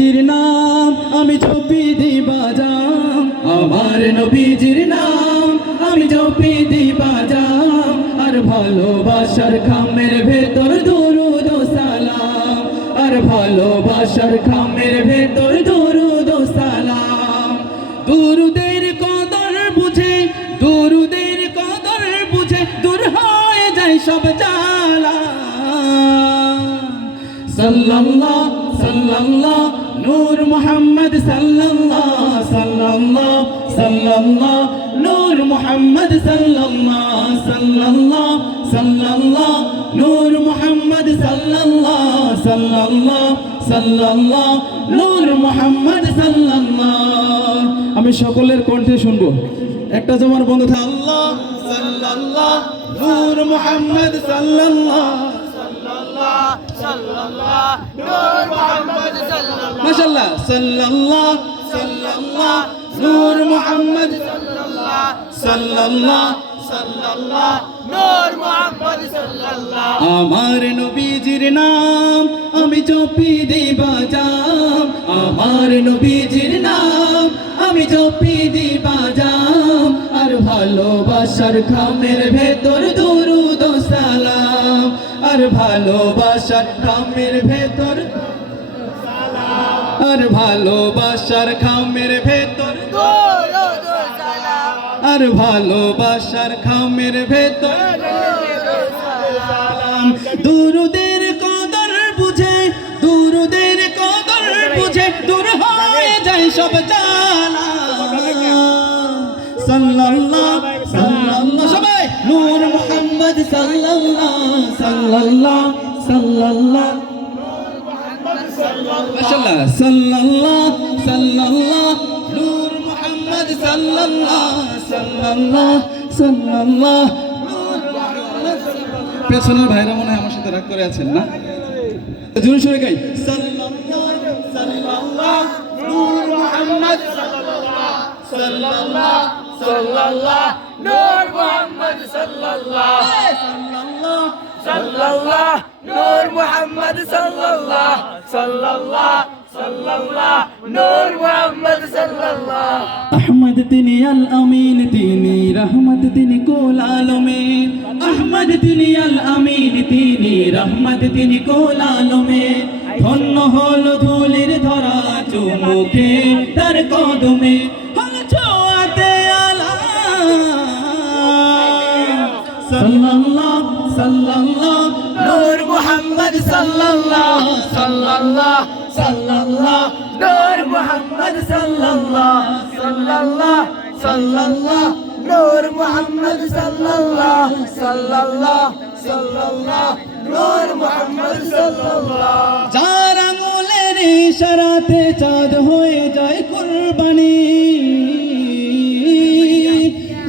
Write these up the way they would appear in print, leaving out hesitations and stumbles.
নবীজির নাম আমি জপি দি বাজাম, আমার নবীজির নাম আমি জপি দি বাজাম, আর ভালোবাসার খামের ভেতর দুরুদ ও সালাম, আর ভালোবাসার খামের ভেতর দুরুদ ও সালাম। দুরুদের কদর বুঝে, দুরুদের কদর বুঝে দূর হয়ে যায় সব জ্বালা। সাল্লাল্লাহ সাল্লাল্লাহ নূর মুহাম্মদ সাল্লাল্লাহ, সাল্লাল্লাহ সাল্লাল্লাহ নূর মুহাম্মদ সাল্লাল্লাহ, সাল্লাল্লাহ সাল্লাল্লাহ নূর মুহাম্মদ সাল্লাল্লাহ, সাল্লাল্লাহ সাল্লাল্লাহ নূর মুহাম্মদ সাল্লাল্লাহ। আমি সকলের কণ্ঠে শুনবো, একটা জমার বন্ধ থাকে। আল্লাহ সাল্লাল্লাহ নূর মুহাম্মদ সাল্লাল্লাহ, সাল্লাল্লাহ নূর মুহাম্মদ সাল্লাল্লাহ, মাশাআল্লাহ সাল্লাল্লাহ সাল্লাল্লাহ নূর মুহাম্মদ সাল্লাল্লাহ, সাল্লাল্লাহ সাল্লাল্লাহ নূর মুহাম্মদ সাল্লাল্লাহ। আমার নবীজির নাম আমি জপি দি বাজাম, আমার নবীজির নাম আমি জপি দি বাজাম, আর ভালোবাসার খামের ভেতর দুরুদ ও সালাম, আর ভালোবাসার খামের ভেতর সালাম, আর ভালোবাসার খামের ভেতর দুরুদ ও সালাম, আর ভালোবাসার খামের ভেতর সালাম। দুরুদের কদর বুঝে, দুরুদের কদর বুঝে দূর হয়ে যায় সব জ্বালা। সাল্লাল্লাহ সাল্লাল্লাহ সবাই নূর মুহাম্মদ সাল্লাল্লাহ, সাল্লাল্লাহ সাল্লাল্লাহ নূর মুহাম্মদ সাল্লাল্লাহ, মাশাআল্লাহ সাল্লাল্লাহ সাল্লাল্লাহ নূর মুহাম্মদ সাল্লাল্লাহ, সাল্লাল্লাহ সাল্লাল্লাহ নূর মুহাম্মদ সাল্লাল্লাহ। পেছনের ভাইরা মনে হয় আমার সাথে রাগ করে আছেন না? জোরে সরে গাই সাল্লাল্লাহ সাল্লাল্লাহ নূর মুহাম্মদ সাল্লাল্লাহ, সাল্লাল্লাহ সাল্লাল্লাহ নূর মুহাম্মদ সাল্লাল্লাহ, সাল্লাল্লাহ সাল্লাল্লাহ নূর মুহাম্মদ সাল্লাল্লাহ, সাল্লাল্লাহ সাল্লাল্লাহ নূর মুহাম্মদ সাল্লাল্লাহ। আহমদ তিনি আল আমিন, তিনি রহমত, তিনি কুল আলমিন। আহমদ তিনি আল আমিন, তিনি রহমত, তিনি কুল আলমিন। ধন্য হল ধুলির ধরা চুমুকে তার কদমে, হল ছোঁয়াতে আলা। সাল্লাল্লাহ সাল্লাল্লাহ নূর মুহাম্মদ সাল্লাল্লাহ, সাল্লাল্লাহ সাল্লাল্লাহ নূর মুহাম্মদ সাল্লাল্লাহ, সাল্লাল্লাহ সাল্লাল্লাহ নূর মুহাম্মদ সাল্লাল্লাহ, সাল্লাল্লাহ সাল্লাল্লাহ নূর মুহাম্মদ সাল্লাল্লাহ। যার আঙুলের ইশারাতে চাঁদ হয়ে যায় কুরবানি,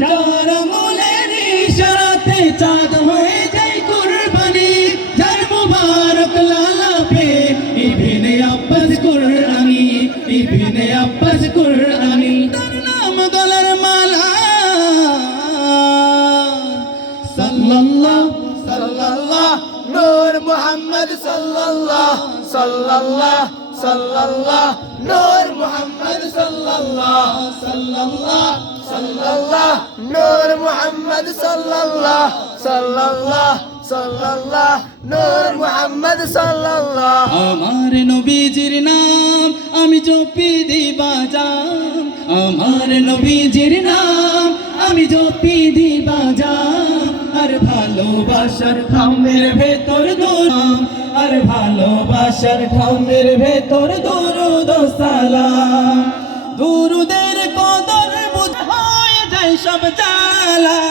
যার আঙুলের ইশারাতে চাঁদ হয়ে যায় কুরবানি, যার মুবারক লালাপে ইবনে আব্বাস কুরআনি, ইবনে আব্বাস কুরআনি, তার নাম গলার মালা। সাল্লাল্লাহ সাল্লাল্লাহ নূর মুহাম্মদ সাল্লাল্লাহ, সাল্লাল্লাহ সাল্লাল্লাহ নূর মুহাম্মদ সাল্লাল্লাহ, সাল্লাল্লাহ সাল্লাল্লাহ নূর মুহাম্মদ সাল্লাল্লাহ, সাল্লাল্লাহ সাল্লাল্লাহ নূর মুহাম্মদ সাল্লাল্লাহ। আমার নবীজির নাম আমি জপি দি বাজাম, আমার নবীজির নাম আমি জপি দি বাজাম, আর ভালোবাসার খামের ভেতর দুরুদ, আর ভালোবাসার খামের ভেতর দুরুদ ও সালাম। দুরুদের কদর বুঝ হয়ে যায় সব জ্বালা।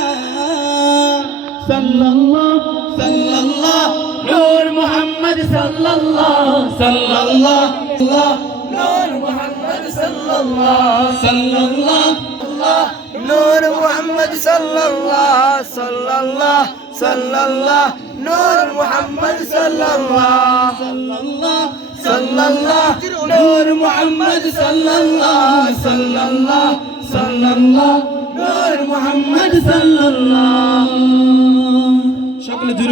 সাল্লাল্লাহ সাল্লাল্লাহ নূর মুহাম্মদ সাল্লাল্লাহ, সাল্লাল্লাহ নূর মুহাম্মদ সাল্লাল্লাহ, সাল্লাল্লাহ নূর মুহাম্মদ সাল্লাল্লাহ, সাল্লাল্লাহ সাল্লাল্লাহ নূর মুহাম্মদ সাল্লাল্লাহ, সাল্লাল্লাহ সাল্লাল্লাহ নূর মুহাম্মদ সাল্লাল্লাহ, সাল্লাল্লাহ সাল্লাল্লাহ নূর মুহাম্মদ সাল্লাল্লাহ। সকলে জোরে